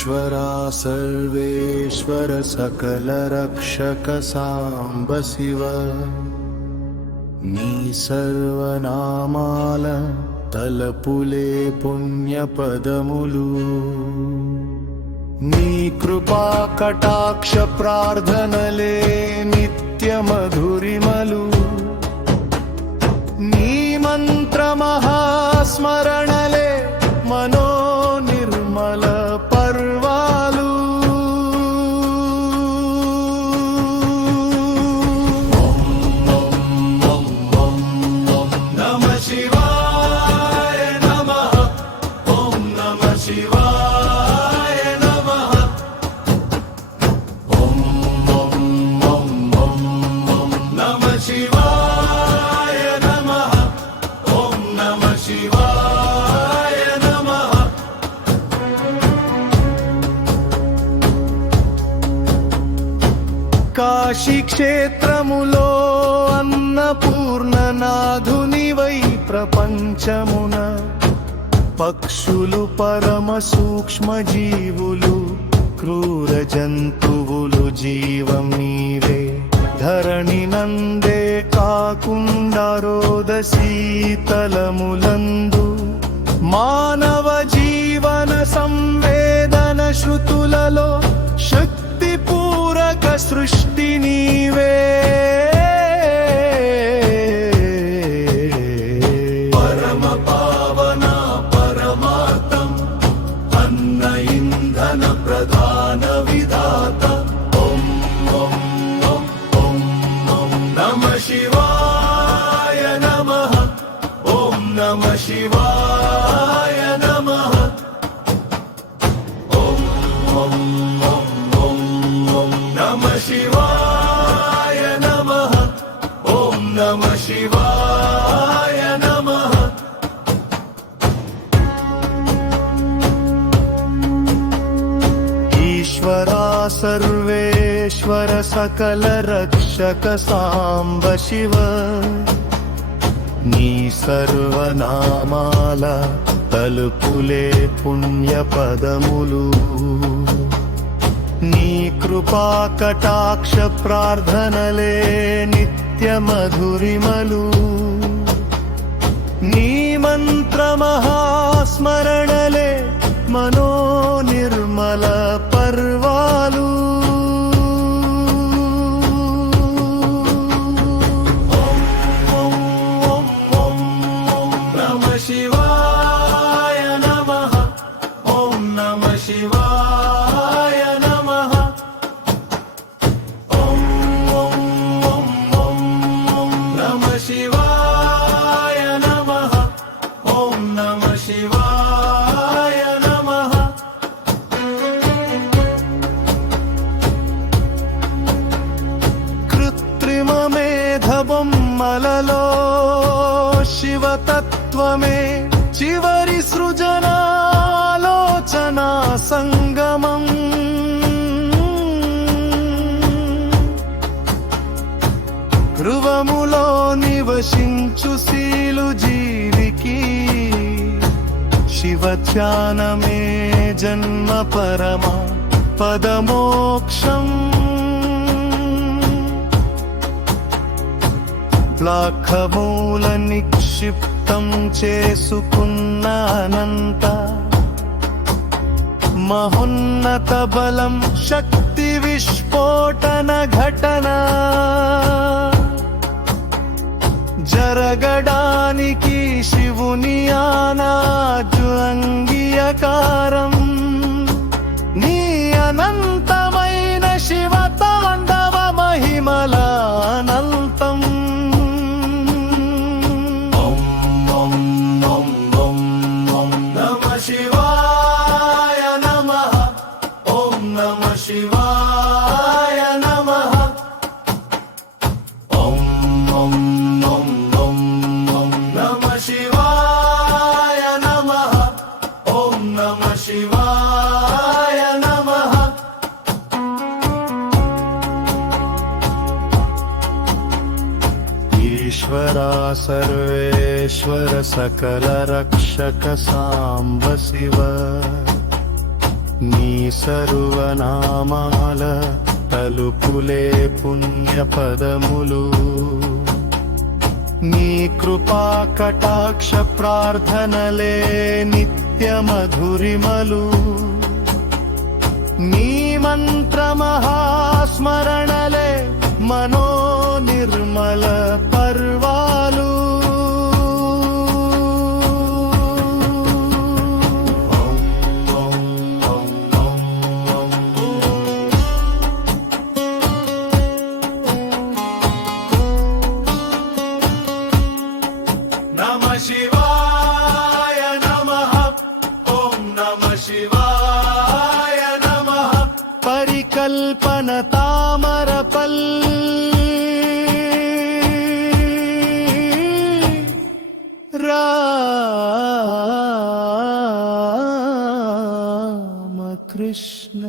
ईश्वरा सर्वेश्वर सकल रक्षक सांब शिव नी सर्वनामाल तलपुले पुण्यपदमुलु नी कृपा कटाक्ष प्रार्थनले नित्य मधुरिमलु नी मंत्र महास्मरणले मनो निर्मल पर्वालु नमः शिवाय नमः ओम नमः शिवाय नमः ओम नमः शिवाय नमः ओम नमः शिवाय नमः काशी क्षेत्रमुलो अन्नपूर्णनाधुनिवै प्रपंचमुन पक्षुलु परम सूक्ष्म जीवुलु क्रूर जंतुవులు జీవం నీవే ధరణి నందే కాకుండా రోద శీతలములందు మానవ జీవన సంవేదన శృతులలో శక్తి పూరక సృష్టి నీవే పరమ పావన పరమార్థం అన్న ఇంధన ప్రధాన విధాత ఓం ఓం ఓం ఓం ఓం నమః శివాయ నమః ఓం నమః శివాయ నమః ఓం ఓం ఓం ఓం ఓం నమః శివాయ నమః ఓం నమః శివాయ నమః ईश्वरा सर्वेश्वर सकल रक्षक सांब शिव నీ సర్వనామాల తలుపులే పుణ్య పదములు నీ కృపా కటాక్ష ప్రార్థనలే నిత్య మధురిమలు నీ మంత్ర మహాస్మరణలే మనో నిర్మల పర్వాలు శివాయ నమః ఓం నమః శివాయ నమః ఓం ఓం ఓం ఓం ఓం నమః శివాయ నమః ఓం నమః శివాయ నమః కృత్రిమ మేధబొమ్మలలో శివతత్వమే చివరి సృజనాలోచనా సంగమం ధ్రువములో నివసించు శీలు జీవికి శివధ్యానమే జన్మ పరమ పదమోక్షం లాఖమూల నిక్షిప్తం చేసుకున్న అనంత మహోన్నత బలం శక్తి విస్ఫోటన ఘటన జరగడానికి శివుని ఆనాజు అంగీకారం నీ అనంతమైన శివ తాండవ మహిమల అనంతం శివాయ నమః ఓం నమః శివాయ నమః ఓం ఓం ఓం ఓం ఓం నమః శివాయ నమః ఓం నమః శివాయ నమః ఈశ్వరా सर्वेश्वर सकल रक्षक सांब शिव నీ సర్వనామాల తలుపులే పుణ్య పదములు నీ కృపా కటాక్ష ప్రార్థనలే నిత్య మధురిమలు నీ మంత్ర మహాస్మరణలే మనో నిర్మల పర్వాలు నమః శివాయ నమః ఓం నమః శివాయ నమః పరికల్పన తామరపల్లి రామ కృష్ణ